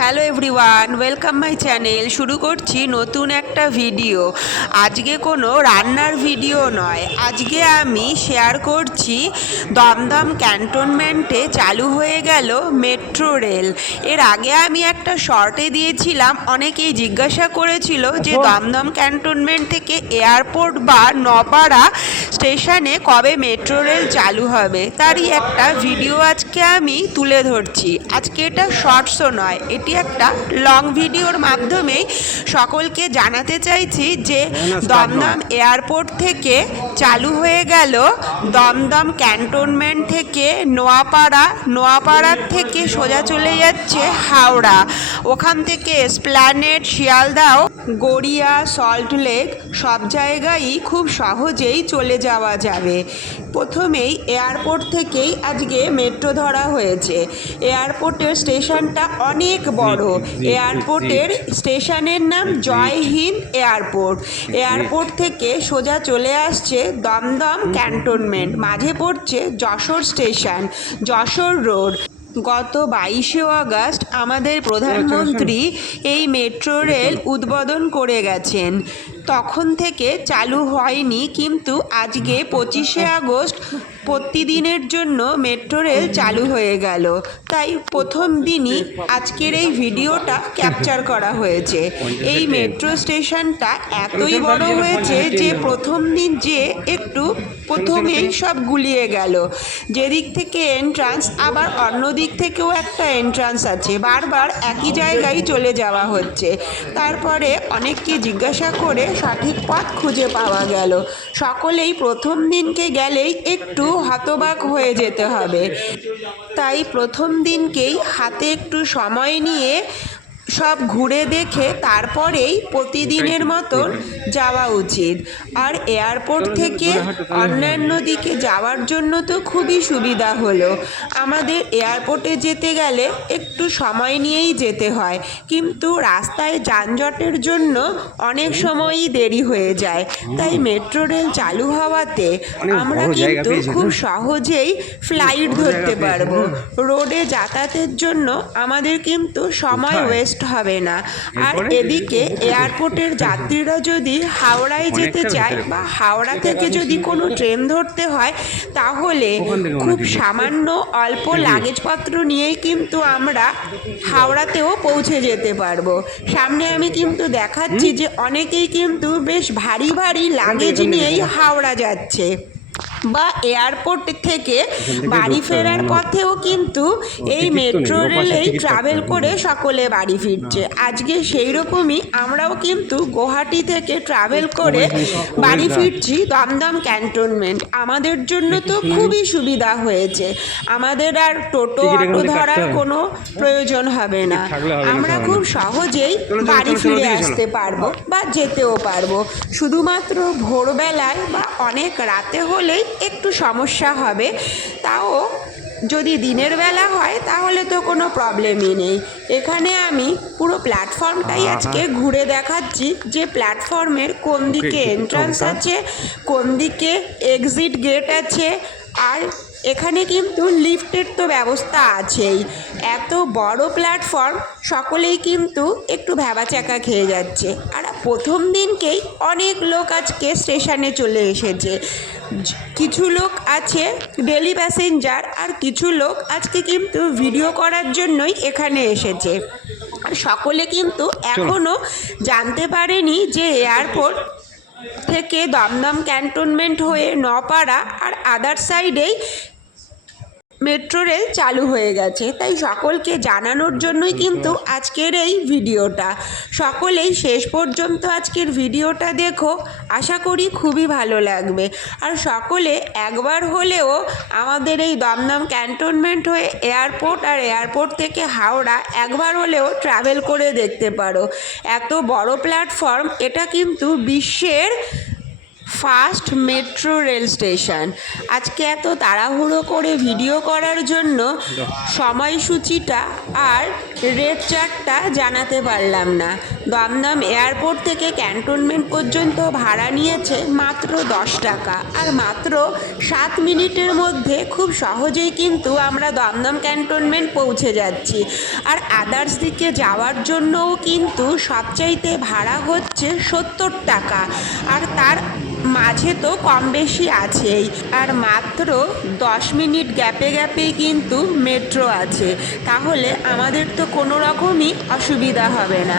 Hello everyone welcome my channel. শুরু করছি নতুন একটা ভিডিও। আজকে কোনো রান্নার ভিডিও নয়। আজকে আমি শেয়ার করছি দমদম ক্যান্টনমেন্টে চালু হয়ে গেল মেট্রো রেল। এর আগে আমি একটা শর্টে দিয়েছিলাম অনেকেই জিজ্ঞাসা করেছিল যে দমদম ক্যান্টনমেন্ট থেকে এয়ারপোর্ট বা নপাড়া স্টেশনে কবে মেট্রো রেল চালু হবে তারই একটা ভিডিও আজকে আমি তুলে ধরছি। আজকে এটা শর্টসও নয় এটি একটা লং ভিডিওর মাধ্যমেই সকলকে জানাতে চাইছি যে দমদম এয়ারপোর্ট থেকে চালু হয়ে গেল দমদম ক্যান্টনমেন্ট থেকে নোয়াপাড়া নোয়াপাড়ার থেকে সোজা চলে যাচ্ছে হাওড়া। ওখান থেকে স্প্ল্যানেট শিয়ালদাও গড়িয়া সল্টলেক সব জায়গায়ই খুব সহজেই চলে যাওয়া যাবে। প্রথমেই এয়ারপোর্ট থেকেই আজকে মেট্রো ধরা হয়েছে। এয়ারপোর্টের স্টেশনটা অনেক বড়। এয়ারপোর্টের স্টেশনের নাম জয় হিন্দ এয়ারপোর্ট। এয়ারপোর্ট থেকে সোজা চলে আসছে দমদম ক্যান্টনমেন্ট। মাঝে পড়ছে যশোর স্টেশন যশোর রোড। গত বাইশে আগস্ট আমাদের প্রধানমন্ত্রী এই মেট্রো রেল উদ্বোধন করে গেছেন। তখন থেকে চালু হয়নি কিন্তু আজকে পঁচিশে আগস্ট প্রতিদিনের জন্য মেট্রো রেল চালু হয়ে গেল। তাই প্রথম দিনই আজকের এই ভিডিওটা ক্যাপচার করা হয়েছে। এই মেট্রো স্টেশনটা এতই বড় হয়েছে যে প্রথম দিন যে একটু প্রথমেই সব গুলিয়ে গেল। যেদিক থেকে এন্ট্রান্স আবার অন্য দিক থেকেও একটা এন্ট্রান্স আছে। বারবার একই জায়গায় চলে যাওয়া হচ্ছে। তারপরে অনেককে জিজ্ঞাসা করে সঠিক পথ খুঁজে পাওয়া গেল। সকলেই প্রথম দিনকে গেলেই একটু হতবাক হয়ে যেতে হবে। তাই প্রথম দিনকেই হাতে একটু সময় নিয়ে সব ঘুরে দেখে তারপরেই প্রতিদিনের মতন যাওয়া উচিত। আর এয়ারপোর্ট থেকে অন্যান্য দিকে যাওয়ার জন্য তো খুবই সুবিধা হলো। আমাদের এয়ারপোর্টে যেতে গেলে একটু সময় নিয়েই যেতে হয়। কিন্তু রাস্তায় যানজটের জন্য অনেক সময়ই দেরি হয়ে যায়। তাই মেট্রো রেল চালু হওয়াতে আমরা কিন্তু খুব সহজেই ফ্লাইট ধরতে পারব। রোডে যাতায়াতের জন্য আমাদের কিন্তু সময় কোথায়? ওয়েস্ট হবে না। আর এদিকে এয়ারপোর্টের যাত্রীরা যদি হাওড়ায় যেতে চায় বা হাওড়া থেকে যদি কোনো ট্রেন ধরতে হয় তাহলে খুব সামান্য অল্প লাগেজপত্র নিয়েই কিন্তু আমরা হাওড়াতেও পৌঁছে যেতে পারব। সামনে আমি কিন্তু দেখাচ্ছি যে অনেকেই কিন্তু বেশ ভারী ভারী লাগেজ নিয়েই হাওড়া যাচ্ছে। বা এয়ারপোর্ট থেকে বাড়ি ফেরার পথেও কিন্তু এই মেট্রো রেলেই ট্রাভেল করে সকলে বাড়ি ফিরছে। আজকে সেই রকমই আমরাও কিন্তু গুয়াহাটি থেকে ট্রাভেল করে বাড়ি ফিরছি দমদম ক্যান্টনমেন্ট আমাদের জন্য তো খুবই সুবিধা হয়েছে। আমাদের আর টোটো অটো ধরার কোনো প্রয়োজন হবে না। আমরা খুব সহজেই বাড়ি ফিরে আসতে পারব বা যেতেও পারব। শুধুমাত্র ভোরবেলায় বা অনেক রাতে হলেই একটু সমস্যা হবে। তাও যদি দিনের বেলা হয় তাহলে তো কোনো প্রবলেমই নেই। এখানে আমি পুরো প্ল্যাটফর্মটাই আজকে ঘুরে দেখাচ্ছি। যে প্ল্যাটফর্মের কোন দিকে এন্ট্রান্স আছে কোন দিকে এক্সিট গেট আছে আর এখানে কিন্তু লিফটের তো ব্যবস্থা আছেই। এত বড় প্ল্যাটফর্ম সকলেই কিন্তু একটু ভ্যাবাচাকা খেয়ে যাচ্ছে। আর প্রথম দিনকেই অনেক লোক আজকে স্টেশনে চলে এসেছে। কিছু লোক আছে ডেলি প্যাসেঞ্জার আর কিছু লোক আজকে কিন্তু ভিডিও করার জন্যই এখানে এসেছে। আর সকলে কিন্তু এখনও জানতে পারেনি যে এয়ারপোর্ট থেকে দমদম ক্যান্টনমেন্ট হয়ে নপাড়া আর আদার সাইডেই মেট্রো রেল চালু হয়ে গেছে। তাই সকলকে জানানোর জন্যই কিন্তু আজকের এই ভিডিওটা। সকলেই শেষ পর্যন্ত আজকের ভিডিওটা দেখো। আশা করি খুবই ভালো লাগবে। আর সকলে একবার হলেও আমাদের এই দমদম ক্যান্টনমেন্ট হয়ে এয়ারপোর্ট আর এয়ারপোর্ট থেকে হাওড়া একবার হলেও ট্রাভেল করে দেখতে পারো। এত বড় প্ল্যাটফর্ম এটা কিন্তু বিশ্বের ফার্স্ট মেট্রো রেল স্টেশন। আজকে এত তাড়াহুড়ো করে ভিডিও করার জন্য সময়সূচিটা আর রেড চার্টটা জানাতে পারলাম না। দমদম এয়ারপোর্ট থেকে ক্যান্টনমেন্ট পর্যন্ত ভাড়া নিয়েছে মাত্র দশ টাকা। আর মাত্র সাত মিনিটের মধ্যে খুব সহজেই কিন্তু আমরা দমদম ক্যান্টনমেন্ট পৌঁছে যাচ্ছি। আর আদার্স দিকে যাওয়ার জন্যও কিন্তু সবচাইতে ভাড়া হচ্ছে সত্তর টাকা। আর তার মাঝে তো কম বেশি আছেই। আর মাত্র দশ মিনিট গ্যাপে গ্যাপেই কিন্তু মেট্রো আছে। তাহলে আমাদের তো কোনো রকমই অসুবিধা হবে না।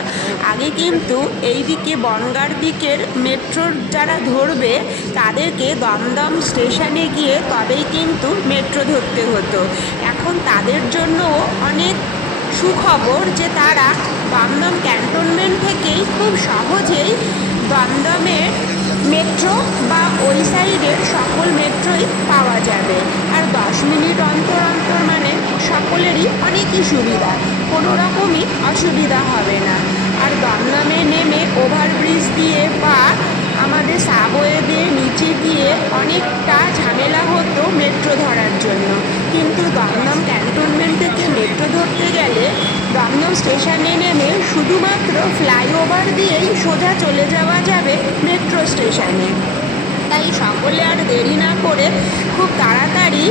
আগে কিন্তু এই দিকে বনগার দিকের মেট্রোর যারা ধরবে, তাদেরকে দমদম স্টেশনে গিয়ে তবেই কিন্তু মেট্রো ধরতে হতো। এখন তাদের জন্যও অনেক সুখবর যে তারা দমদম ক্যান্টনমেন্ট থেকেই খুব সহজেই দমদমের মেট্রো বা ওই সাইডের সকল মেট্রোই পাওয়া যাবে। আর দশ মিনিট অন্তর অন্তর মানে সকলেরই অনেকই সুবিধা, কোনো রকমই অসুবিধা হবে না। আর দমদমে নেমে ওভারব্রিজ দিয়ে বা আমাদের সাবওয়ে দিয়ে নিচে গিয়ে অনেকটা ঝামেলা হতো মেট্রো ধরার জন্য কিন্তু দমদম ক্যান্টনমেন্ট থেকে মেট্রো ধরতে গেলে দমদম স্টেশনে নেমে শুধুমাত্র ফ্লাইওভার দিয়েই সোজা চলে যাওয়া যাবে মেট্রো স্টেশনে। তাই সকলে আর দেরি না করে খুব তাড়াতাড়ি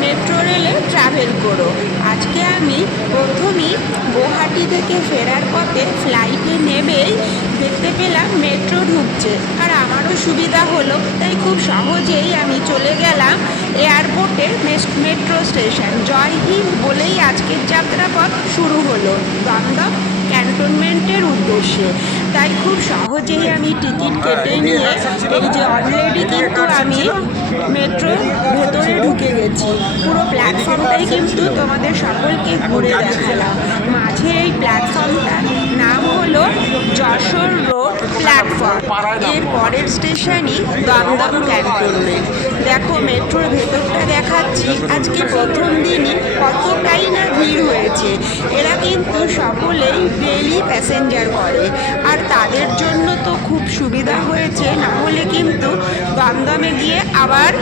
মেট্রো রেলে ট্রাভেল করো। আজকে আমি প্রথমেই গুয়াহাটি থেকে ফেরার পথে ফ্লাইটে নেমেই ঢুকছে আর আমারও সুবিধা হলো তাই খুব সহজেই আমি চলে গেলাম এয়ারপোর্টে মেট্রো স্টেশন। জয় হিন্দ বলেই আজকের যাত্রাপথ শুরু হলো দমদম ক্যান্টনমেন্টের উদ্দেশ্যে। তাই খুব সহজেই আমি টিকিট কেটে নিয়ে এই যে অলরেডি কিন্তু আমি মেট্রো ভেতরে ঢুকে গেছি। পুরো প্ল্যাটফর্মটাই কিন্তু তোমাদের সকলকে ঘুরে দেখালাম। মাঝে এই প্ল্যাটফর্মটার নাম হলো যশোর রোড প্ল্যাটফর্ম। এর পরের স্টেশনই দমদম ক্যান্টনমেন্ট দেখো, মেট্রোর ভেতরটা দেখাচ্ছি। আজকে প্রথম দিনই কতটাই না ভিড় হয়েছে। এরা কিন্তু সকলেই ডেলি প্যাসেঞ্জার করে। আর তাদের জন্য তো খুব সুবিধা হয়েছে। না হলে কিন্তু দমদমে গিয়ে আবার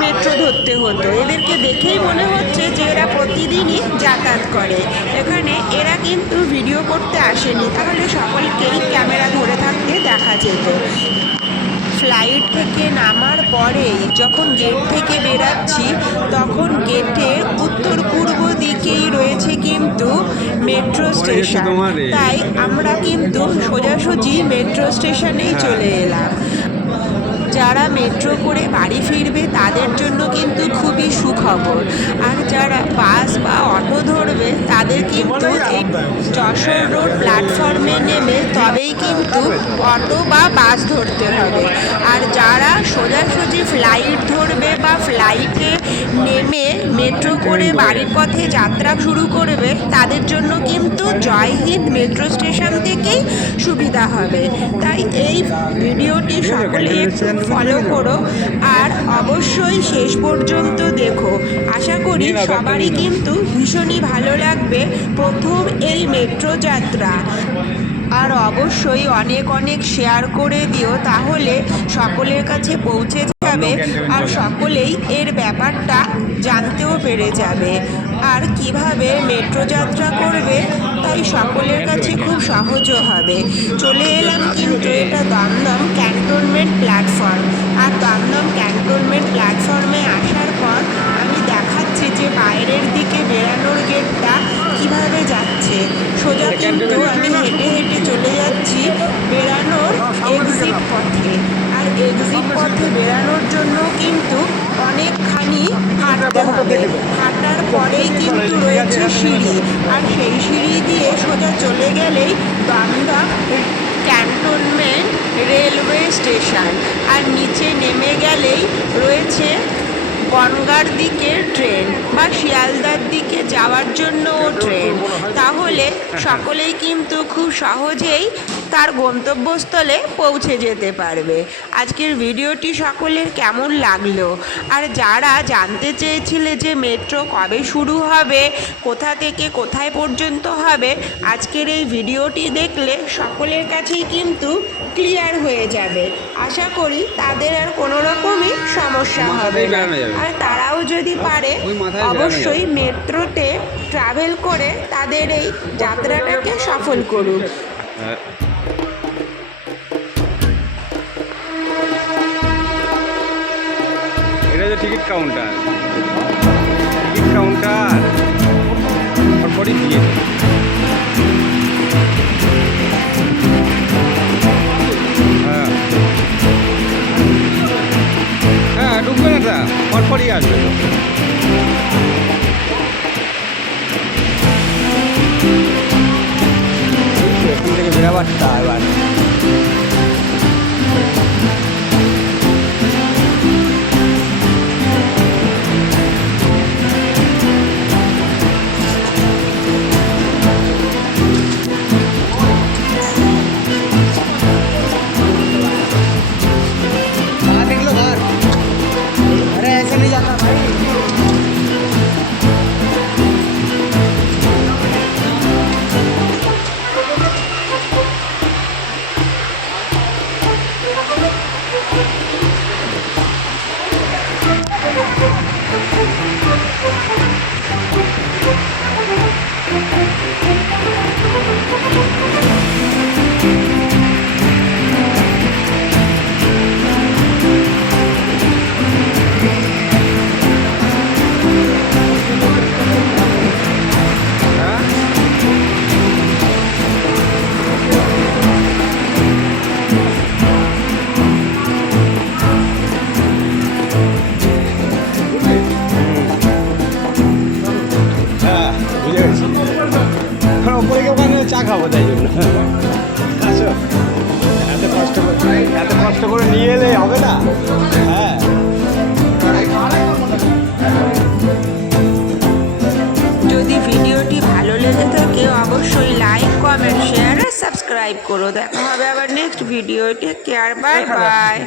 মেট্রো ধরতে হতো। এদেরকে দেখেই মনে হচ্ছে যে এরা প্রতিদিনই যাতায়াত করে। এখানে এরা কিন্তু ভিডিও করতে আসেনি তাহলে সকলকেই ক্যামেরা ধরে থাকতে দেখা যেত। ফ্লাইট থেকে নামার পরেই যখন গেট থেকে বেরাচ্ছি তখন গেটের উত্তর পূর্ব দিকেই রয়েছে কিন্তু মেট্রো স্টেশন। তাই আমরা কিন্তু সোজাসুজি মেট্রো স্টেশনেই চলে এলাম। যারা মেট্রো করে বাড়ি ফিরবে, তাদের জন্য কিন্তু খুবই সুখবর। আর যারা বাস বা অটো ধরবে, তাদের কিন্তু এই যশোর রোড প্ল্যাটফর্মে নেমে তবেই কিন্তু অটো বা বাস ধরতে হবে। আর যারা সোজাসুজি ফ্লাইট ধরবে বা ফ্লাইটে নেমে মেট্রো করে বাড়ির পথে যাত্রা শুরু করবে, তাদের জন্য কিন্তু জয় হিন্দ মেট্রো স্টেশন থেকেই সুবিধা হবে। তাই এই ভিডিওটি একটু ফলো করো। আর অবশ্যই শেষ পর্যন্ত দেখো। আশা করি সবারই কিন্তু ভীষণই ভালো লাগবে প্রথম এই মেট্রো যাত্রা। আর অবশ্যই অনেক অনেক শেয়ার করে দিও তাহলে সকলের কাছে পৌঁছে যাবে আর সকলেই এর ব্যাপারটা জানতেও পেরে যাবে। আর কীভাবে মেট্রো যাত্রা করবে তাই সকলের কাছে খুব সহজও হবে। চলে এলাম কিন্তু এটা দমদম ক্যান্টনমেন্ট প্ল্যাটফর্ম। আর দমদম ক্যান্টনমেন্ট প্ল্যাটফর্মে আসার পর আমি দেখাচ্ছি যে বাইরের দিকে বেরানোর গেটটা কীভাবে যাচ্ছে। সোজা কিন্তু আমি হেঁটে হেঁটে চলে যাচ্ছি বেড়ানোর এক্সিট পথে। আর এক্সিট পথে বেরানোর জন্য কিন্তু অনেকখানি হাঁটতে হবে। হাঁটার পরেই কিন্তু রয়েছে সিঁড়ি। আর সেই সিঁড়ি দিয়ে সোজা চলে গেলেই দমদম ক্যান্টনমেন্ট রেলওয়ে স্টেশন। আর নিচে নেমে গেলেই রয়েছে বনগার দিকের ট্রেন বা শিয়ালদার দিকে যাওয়ার জন্যও ট্রেন। তাহলে সকলেই কিন্তু খুব সহজেই তার গন্তব্যস্থলে পৌঁছে যেতে পারবে। আজকের ভিডিওটি সকলের কেমন লাগল? আর যারা জানতে চেয়েছিলে যে মেট্রো কবে শুরু হবে, কোথা থেকে কোথায় পর্যন্ত হবে, আজকের এই ভিডিওটি দেখলে সকলের কাছেই কিন্তু ক্লিয়ার হয়ে যাবে। আশা করি তাদের আর কোনো রকমই সমস্যা হবে না। আর তারাও যদি পারে অবশ্যই মেট্রোতে ট্রাভেল করে তাদের এই যাত্রাটাকে সফল করুক হ্যাঁ। এটা হচ্ছে টিকিট কাউন্টার টিকিট কাউন্টার ওপরে ওখানে চা খাব তাই জন্য। আসো এত কষ্ট করে এত কষ্ট করে নিয়ে এলে হবে না? হ্যাঁ। যদি ভিডিওটি ভালো লেগে থাকে অবশ্যই লাইক কমেন্ট শেয়ার আর সাবস্ক্রাইব করো। দেখা হবে আবার next video take care bye bye.